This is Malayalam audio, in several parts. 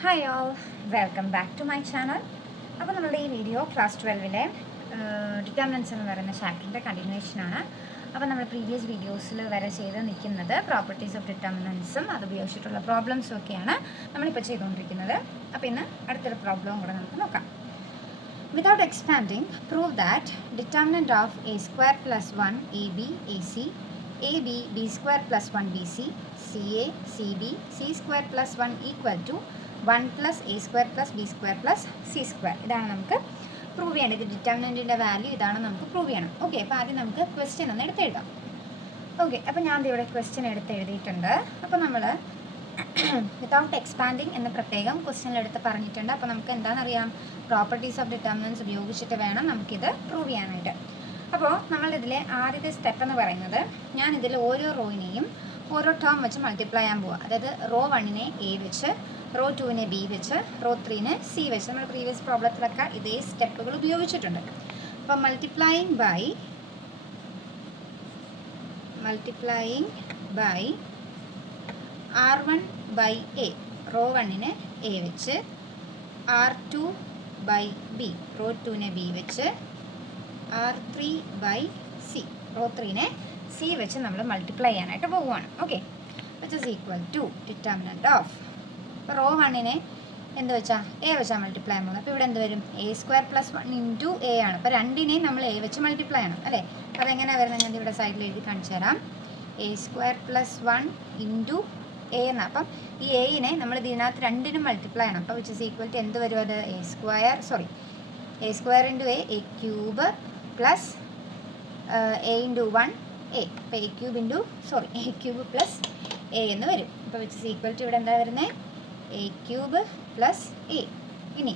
Hi all, welcome back to my channel. അപ്പോൾ നമ്മുടെ ഈ വീഡിയോ ക്ലാസ് 12-ലെ ഡിറ്റർമിനൻസ് എന്ന് പറയുന്ന ചാപ്റ്ററിൻ്റെ കണ്ടിന്യൂഷനാണ്. അപ്പോൾ നമ്മൾ പ്രീവിയസ് വീഡിയോസിൽ വരെ ചെയ്ത് നിൽക്കുന്നത് പ്രോപ്പർട്ടീസ് ഓഫ് ഡിറ്റർമിനൻസും അത് ഉപയോഗിച്ചിട്ടുള്ള പ്രോബ്ലംസും ഒക്കെയാണ് നമ്മളിപ്പോൾ ചെയ്തുകൊണ്ടിരിക്കുന്നത്. അപ്പോൾ ഇന്ന് അടുത്തൊരു പ്രോബ്ലവും കൂടെ നമുക്ക് നോക്കാം. Without expanding, prove that determinant of a square plus 1 ab ac, ab b square plus 1 bc, ca cb c square plus 1 equal to 1 plus a square plus b square plus c square. ഇതാണ് നമുക്ക് പ്രൂവ് ചെയ്യേണ്ടത്. ഡിറ്റർമിനൻറ്റിൻ്റെ വാല്യൂ ഇതാണ് നമുക്ക് പ്രൂവ് ചെയ്യണം. ഓക്കെ, അപ്പോൾ ആദ്യം നമുക്ക് ക്വസ്റ്റ്യൻ ഒന്ന് എടുത്തെഴുതാം. ഓക്കെ, അപ്പോൾ ഞാൻ ഇവിടെ ക്വസ്റ്റ്യൻ എഴുതിയിട്ടുണ്ട്. അപ്പോൾ നമ്മൾ വിതൗട്ട് എക്സ്പാൻഡിങ് എന്ന് പ്രത്യേകം ക്വസ്റ്റ്യനിലെടുത്ത് പറഞ്ഞിട്ടുണ്ട്. അപ്പോൾ നമുക്ക് എന്താണെന്നറിയാം, പ്രോപ്പർട്ടീസ് ഓഫ് ഡിറ്റർമിനൻസ് ഉപയോഗിച്ചിട്ട് വേണം നമുക്കിത് പ്രൂവ് ചെയ്യാനായിട്ട്. അപ്പോൾ നമ്മളിതിലെ ആദ്യത്തെ സ്റ്റെപ്പ് എന്ന് പറയുന്നത്, ഞാനിതിൽ ഓരോ റോയിനെയും ഓരോ ടേം വെച്ച് മൾട്ടിപ്ലൈ ചെയ്യാൻ പോവുക. അതായത് റോ 1-നെ എ വെച്ച്, റോ 2-നെ ബി വെച്ച്, റോ 3-നെ സി വെച്ച്. നമ്മൾ പ്രീവിയസ് പ്രോബ്ലത്തിലൊക്കെ ഇതേ സ്റ്റെപ്പുകൾ ഉപയോഗിച്ചിട്ടുണ്ട്. അപ്പോൾ multiplying by R1 by A, row 1-നെ എ വെച്ച്, R2 by B, റോ 2-നെ ബി വെച്ച്, R3 by C, റോ 3-നെ സി വെച്ച് നമ്മൾ മൾട്ടിപ്ലൈ ചെയ്യാനായിട്ട് പോവുകയാണ്. Okay, which is equal to determinant of, ഇപ്പോൾ റോ 1-നെ എന്ത് വെച്ചാൽ എ വെച്ചാൽ മൾട്ടിപ്ലൈ ചെയ്യാൻ പോകുന്നത്. അപ്പോൾ ഇവിടെ എന്ത് വരും, A square plus 1 into A ആണ്. അപ്പോൾ രണ്ടിനെയും നമ്മൾ എ വെച്ച് മൾട്ടിപ്ലൈ ചെയ്യണം അല്ലേ. അതെങ്ങനെയാണ് വരുന്നത്, ഞാൻ ഇവിടെ സൈഡിൽ എഴുതി കാണിച്ചു തരാം. A square plus 1 into A എന്ന്. അപ്പം ഈ എനെ നമ്മൾ ഇതിനകത്ത് രണ്ടിനും മൾട്ടിപ്ലൈ ചെയ്യണം. അപ്പോൾ വിച്ച് ഇസ് ഈക്വൽ ടു എന്ത് വരും, അത് A square into A cube plus A into 1 A. അപ്പോൾ എ ക്യൂബ് പ്ലസ് എ എന്ന് വരും. അപ്പോൾ വിച്ച് ഇസ് ഈക്വൽ ടു ഇവിടെ എന്താ വരുന്നത്, എ ക്യൂബ് പ്ലസ് എ. ഇനി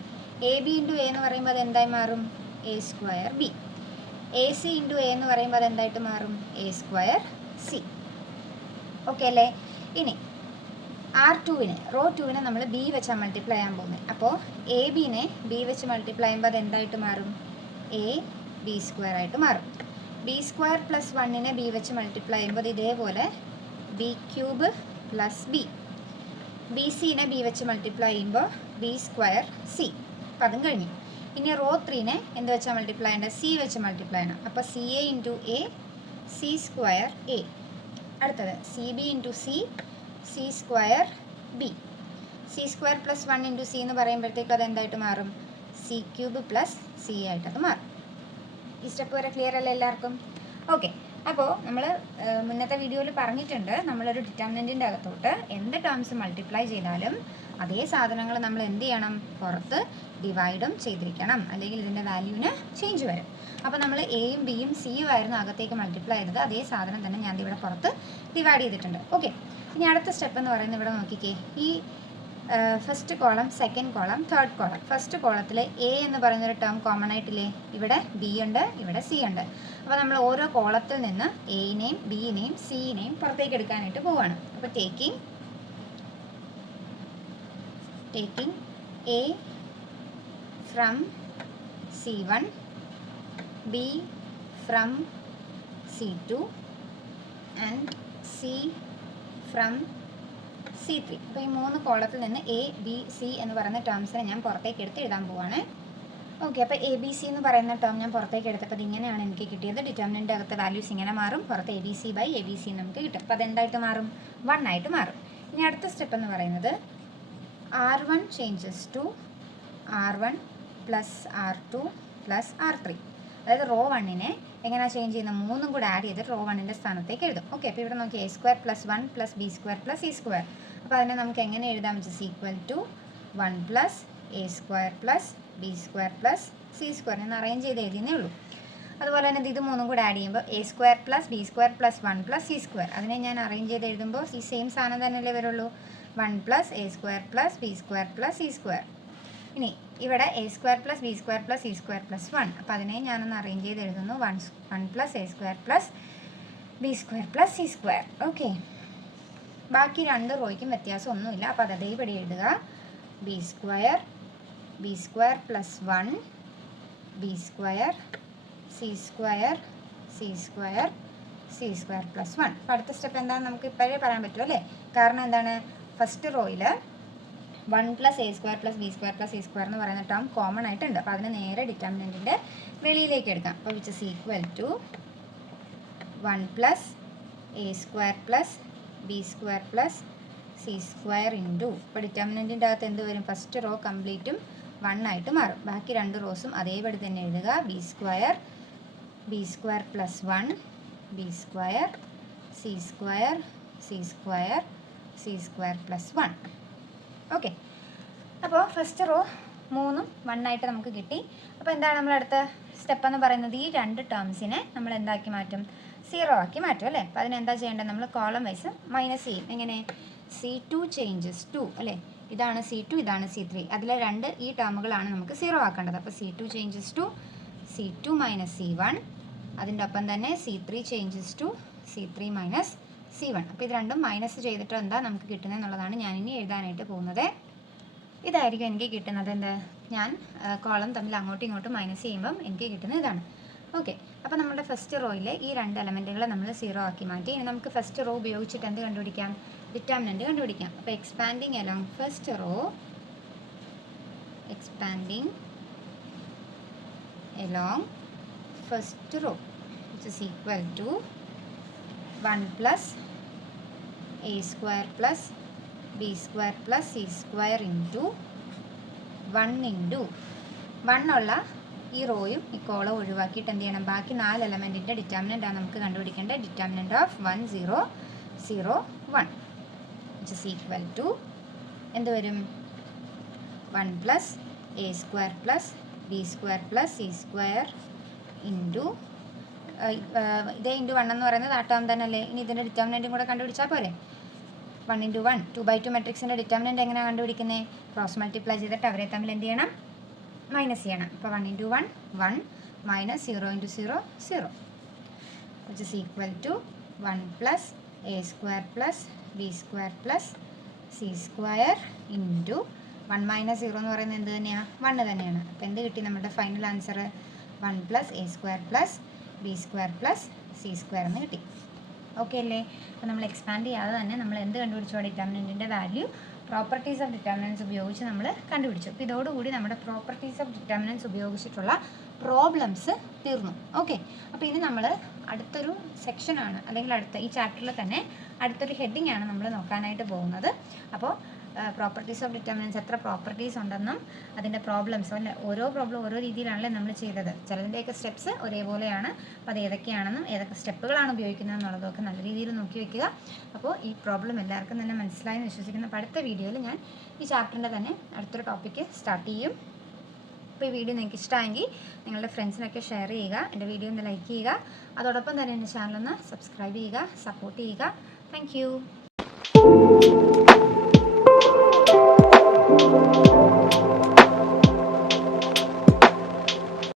എ ബി ഇൻറ്റു എ എന്ന് പറയുമ്പോൾ അത് എന്തായി മാറും, A square B. A C into A എന്ന് പറയുമ്പോൾ അത് എന്തായിട്ട് മാറും, എ സ്ക്വയർ സി. ഓക്കെ അല്ലേ. ഇനി R2-നെ റോ 2-നെ നമ്മൾ ബി വെച്ചാൽ മൾട്ടിപ്ലൈ ചെയ്യാൻ പോകുന്നത്. അപ്പോൾ എ ബിനെ ബി വെച്ച് മൾട്ടിപ്ലൈ ചെയ്യുമ്പോൾ അത് എന്തായിട്ട് മാറും, എ ബി സ്ക്വയർ ആയിട്ട് മാറും. ബി സ്ക്വയർ പ്ലസ് 1-നെ ബി വെച്ച് മൾട്ടിപ്ലൈ ചെയ്യുമ്പോൾ ഇതേപോലെ B cube plus B. B സിനെ ബി വെച്ച് മൾട്ടിപ്ലൈ ചെയ്യുമ്പോൾ ബി സ്ക്വയർ സി. അപ്പം അതും കഴിഞ്ഞു. ഇനി റോ 3-നെ എന്ത് വെച്ചാൽ മൾട്ടിപ്ലൈ ചെയ്യേണ്ടത്, സി വെച്ച് മൾട്ടിപ്ലൈ ചെയ്യണം. അപ്പോൾ C A into A C square A. അടുത്തത് C B into C C square B. C square plus 1 into C എന്ന് പറയുമ്പോഴത്തേക്കും അത് എന്തായിട്ട് മാറും, സി ക്യൂബ് പ്ലസ് സി ആയിട്ടത് മാറും. ഈ സ്റ്റെപ്പ് വരെ ക്ലിയർ അല്ലേ എല്ലാവർക്കും? ഓക്കെ, അപ്പോൾ നമ്മൾ മുന്നത്തെ വീഡിയോയിൽ പറഞ്ഞിട്ടുണ്ട്, നമ്മളൊരു ഡിറ്റർമിനൻറ്റിൻ്റെ അകത്തോട്ട് എന്ത് ടേംസ് മൾട്ടിപ്ലൈ ചെയ്താലും അതേ സാധനങ്ങൾ നമ്മൾ എന്ത് ചെയ്യണം, പുറത്ത് ഡിവൈഡും ചെയ്തിരിക്കണം, അല്ലെങ്കിൽ ഇതിൻ്റെ വാല്യൂവിന് ചേഞ്ച് വരും. അപ്പോൾ നമ്മൾ എയും ബിയും സിയും ആയിരുന്നു അകത്തേക്ക് മൾട്ടിപ്ലൈ ചെയ്തത്, അതേ സാധനം തന്നെ ഞാൻ ഇവിടെ പുറത്ത് ഡിവൈഡ് ചെയ്തിട്ടുണ്ട്. ഓക്കെ, ഇനി അടുത്ത സ്റ്റെപ്പ് എന്ന് പറയുന്നത് ഇവിടെ നോക്കിക്കേ, ഈ first column, second column, third column. First കോളത്തിൽ എ എന്ന് പറയുന്നൊരു ടേം കോമൺ ആയിട്ടില്ലേ, ഇവിടെ ബി ഉണ്ട്, ഇവിടെ സി ഉണ്ട്. അപ്പോൾ നമ്മൾ ഓരോ കോളത്തിൽ നിന്ന് എനെയും ബിനെയും സിനെയും പുറത്തേക്ക് എടുക്കാനായിട്ട് പോവുകയാണ്. അപ്പോൾ taking A from C1, B from C2 and C from C3. അപ്പോൾ ഈ 3 കോളത്തിൽ നിന്ന് എ ബി സി എന്ന് പറയുന്ന ടേംസിനെ ഞാൻ പുറത്തേക്ക് എടുത്ത് എഴുതാൻ പോവാണ്. ഓക്കെ, അപ്പോൾ എ ബി സി എന്ന് പറയുന്ന ടേം ഞാൻ പുറത്തേക്ക് എടുത്തപ്പോൾ ഇതിങ്ങനെയാണ് എനിക്ക് കിട്ടിയത്. ഡിറ്റർമിനൻ്റ് അകത്ത് വാല്യൂസ് ഇങ്ങനെ മാറും, പുറത്ത് a b c by a b c നമുക്ക് കിട്ടും. അപ്പോൾ അതെന്തായിട്ട് മാറും, 1 ആയിട്ട് മാറും. ഇനി അടുത്ത സ്റ്റെപ്പ് എന്ന് പറയുന്നത് R1 changes to R1 plus R2 plus R3. അതായത് റോ 1-നെ എങ്ങനെയാണ് ചേഞ്ച് ചെയ്യുന്നത്, 3ഉം കൂടെ ആഡ് ചെയ്തിട്ട് റോ 1-ൻ്റെ സ്ഥാനത്തേക്ക് എഴുതും. ഓക്കെ, അപ്പോൾ ഇവിടെ നോക്കി a square plus 1 plus b square plus c square. അപ്പോൾ അതിനെ നമുക്ക് എങ്ങനെ എഴുതാൻ വെച്ചാൽ equal to 1 plus a square plus b square plus c square. ഞാൻ അറേഞ്ച് ചെയ്ത് എഴുതിയേ ഉള്ളൂ. അതുപോലെ തന്നെ ഇത് 3ഉം കൂടെ ആഡ് ചെയ്യുമ്പോൾ A square plus b square plus 1 plus c square. അതിനെ ഞാൻ അറേഞ്ച് ചെയ്ത് എഴുതുമ്പോൾ ഈ സെയിം സാധനം തന്നെയല്ലേ വരുള്ളൂ, 1 plus a square plus b square plus c square. ഇനി ഇവിടെ A square plus b square plus c square plus 1. അപ്പോൾ അതിനെ ഞാനൊന്ന് അറേഞ്ച് ചെയ്ത് എഴുതുന്നു, 1 plus a square plus b square plus c square. Okay, ബാക്കി 2 റോയ്ക്കും വ്യത്യാസമൊന്നുമില്ല. അപ്പോൾ അത് അതേപടി എഴുതുക, B square plus 1 B square C square plus 1. അപ്പോൾ അടുത്ത സ്റ്റെപ്പ് എന്താണെന്ന് നമുക്ക് ഇപ്പോഴേ പറയാൻ പറ്റുമോ അല്ലേ. കാരണം എന്താണ്, ഫസ്റ്റ് റോയിൽ 1 + a² + b² + c² എന്ന് പറയുന്ന ടേം കോമൺ ആയിട്ടുണ്ട്. അപ്പോൾ അതിന് നേരെ ഡിറ്റർമിനൻറ്റിൻ്റെ വെളിയിലേക്ക് എടുക്കാം. അപ്പോൾ which is equal to 1 + a² + b² + c² into, ഇപ്പോൾ ഡിറ്റർമിനൻറ്റിൻ്റെ അകത്ത് എന്ത് വരും? ഫസ്റ്റ് റോ കംപ്ലീറ്റും 1 ആയിട്ട് മാറും. ബാക്കി 2 റോസും അതേപടി തന്നെ എഴുതുക. b² + 1 b² c² + 1. ഓക്കെ, അപ്പോൾ ഫസ്റ്റ് റോ 3ഉം 1 ആയിട്ട് നമുക്ക് കിട്ടി. അപ്പോൾ എന്താണ് നമ്മൾ അടുത്ത സ്റ്റെപ്പ് എന്ന് പറയുന്നത്? ഈ 2 ടേംസിനെ നമ്മൾ എന്താക്കി മാറ്റും? 0 ആക്കി മാറ്റും അല്ലേ? അപ്പോൾ അതിനെന്താ ചെയ്യേണ്ടത്? നമ്മൾ കോളം വൈസ് മൈനസ് ചെയ്യും. എങ്ങനെ? C2 ചേഞ്ചസ് ടു അല്ലേ? ഇതാണ് C2, ഇതാണ് C3. അതിലെ 2 ഈ ടേമുകളാണ് നമുക്ക് 0 ആക്കേണ്ടത്. അപ്പോൾ C2 changes to C2 - C1. അതിൻ്റെ ഒപ്പം തന്നെ C3 changes to C3 - C1. അപ്പോൾ ഇത് രണ്ടും മൈനസ് ചെയ്തിട്ട് എന്താ നമുക്ക് കിട്ടുന്നത് എന്നുള്ളതാണ് ഞാനിനി എഴുതാനായിട്ട് പോകുന്നത്. ഇതായിരിക്കും എനിക്ക് കിട്ടുന്നത്. എന്ത്? ഞാൻ കോളം തമ്മിൽ അങ്ങോട്ടും ഇങ്ങോട്ടും മൈനസ് ചെയ്യുമ്പം എനിക്ക് കിട്ടുന്നത് ഇതാണ്. ഓക്കെ, അപ്പോൾ നമ്മുടെ ഫസ്റ്റ് റോയിലെ ഈ 2 എലമെൻറ്റുകളെ നമ്മൾ 0 ആക്കി മാറ്റി. ഇനി നമുക്ക് ഫസ്റ്റ് റോ ഉപയോഗിച്ചിട്ട് എന്ത് കണ്ടുപിടിക്കാം? ഡിറ്റർമിനൻറ്റ് കണ്ടുപിടിക്കാം. അപ്പോൾ expanding along first row, which is equal to 1 + a² + b² + c² into 1 ഉള്ള ഈ റോയും ഈ കോളം ഒഴിവാക്കിയിട്ട് എന്ത് ചെയ്യണം? ബാക്കി 4 എലമെൻറ്റിൻ്റെ ഡിറ്റർമിനൻ്റാണ് നമുക്ക് കണ്ടുപിടിക്കേണ്ടത്. Determinant of 1 0 0 1 which is equal to എന്ത് വരും? 1 + a² + b² + c² ഇൻറ്റു ഇതേ ഇൻറ്റു 1 എന്ന് പറയുന്നത് ആ ടേം തന്നെ അല്ലേ? ഇനി ഇതിൻ്റെ ഡിറ്റർമിനൻറ്റും കൂടെ കണ്ടുപിടിച്ചാൽ പോരെ? 1 × 1 2/2 മെട്രിക്സിൻ്റെ ഡിറ്റർമിനൻറ്റ് എങ്ങനെയാണ് കണ്ടുപിടിക്കുന്നത്? ക്രോസ് മൾട്ടിപ്ലൈ ചെയ്തിട്ട് അവരെ തമ്മിൽ എന്ത് ചെയ്യണം? മൈനസ് ചെയ്യണം. അപ്പോൾ 1 × 1 1 - 0 × 0 0 which is equal to 1 + a² + b² + c² into 1 - 0 എന്ന് പറയുന്നത് എന്ത് തന്നെയാണ്? 1 തന്നെയാണ്. അപ്പോൾ എന്ത് കിട്ടി? നമ്മുടെ final answer 1 + a² + b² + c² എന്ന് കിട്ടി. ഓക്കെ അല്ലേ? അപ്പോൾ നമ്മൾ എക്സ്പാൻഡ് ചെയ്യാതെ തന്നെ നമ്മൾ എന്ത് കണ്ടുപിടിച്ചു? ഡിറ്റർമിനൻറ്റിൻ്റെ വാല്യൂ പ്രോപ്പർട്ടീസ് ഓഫ് ഡിറ്റർമിനൻസ് ഉപയോഗിച്ച് നമ്മൾ കണ്ടുപിടിച്ചു. അപ്പോൾ ഇതോടുകൂടി നമ്മുടെ പ്രോപ്പർട്ടീസ് ഓഫ് ഡിറ്റർമിനൻസ് ഉപയോഗിച്ചിട്ടുള്ള പ്രോബ്ലംസ് തീർന്നു. ഓക്കെ, അപ്പോൾ ഇനി നമ്മൾ അടുത്തൊരു സെക്ഷനാണ്, അല്ലെങ്കിൽ ഈ ചാപ്റ്ററിൽ തന്നെ അടുത്തൊരു ഹെഡിങ് ആണ് നമ്മൾ നോക്കാനായിട്ട് പോകുന്നത്. അപ്പോൾ പ്രോപ്പർട്ടീസ് ഓഫ് ഡിറ്റർമിനൻസ് എത്ര പ്രോപ്പർട്ടീസ് ഉണ്ടെന്നും അതിൻ്റെ പ്രോബ്ലംസ് അല്ല, ഓരോ പ്രോബ്ലം ഓരോ രീതിയിലാണല്ലേ നമ്മൾ ചെയ്തത്. ചിലതിൻ്റെയൊക്കെ സ്റ്റെപ്സ് ഒരേപോലെയാണ്. അപ്പോൾ അത് ഏതൊക്കെയാണെന്നും ഏതൊക്കെ സ്റ്റെപ്പുകളാണ് ഉപയോഗിക്കുന്നത് എന്നുള്ളതൊക്കെ നല്ല രീതിയിൽ നോക്കി വയ്ക്കുക. അപ്പോൾ ഈ പ്രോബ്ലം എല്ലാവർക്കും തന്നെ മനസ്സിലായെന്ന് വിശ്വസിക്കുന്ന. അപ്പോൾ അടുത്ത വീഡിയോയിൽ ഞാൻ ഈ ചാപ്റ്ററിൻ്റെ തന്നെ അടുത്തൊരു ടോപ്പിക്ക് സ്റ്റാർട്ട് ചെയ്യും. അപ്പോൾ ഈ വീഡിയോ നിങ്ങൾക്ക് ഇഷ്ടമായെങ്കിൽ നിങ്ങളുടെ ഫ്രണ്ട്സിനൊക്കെ ഷെയർ ചെയ്യുക, എൻ്റെ വീഡിയോ ഒന്ന് ലൈക്ക് ചെയ്യുക, അതോടൊപ്പം തന്നെ എൻ്റെ ചാനലൊന്ന് സബ്സ്ക്രൈബ് ചെയ്യുക, സപ്പോർട്ട് ചെയ്യുക. Thank you.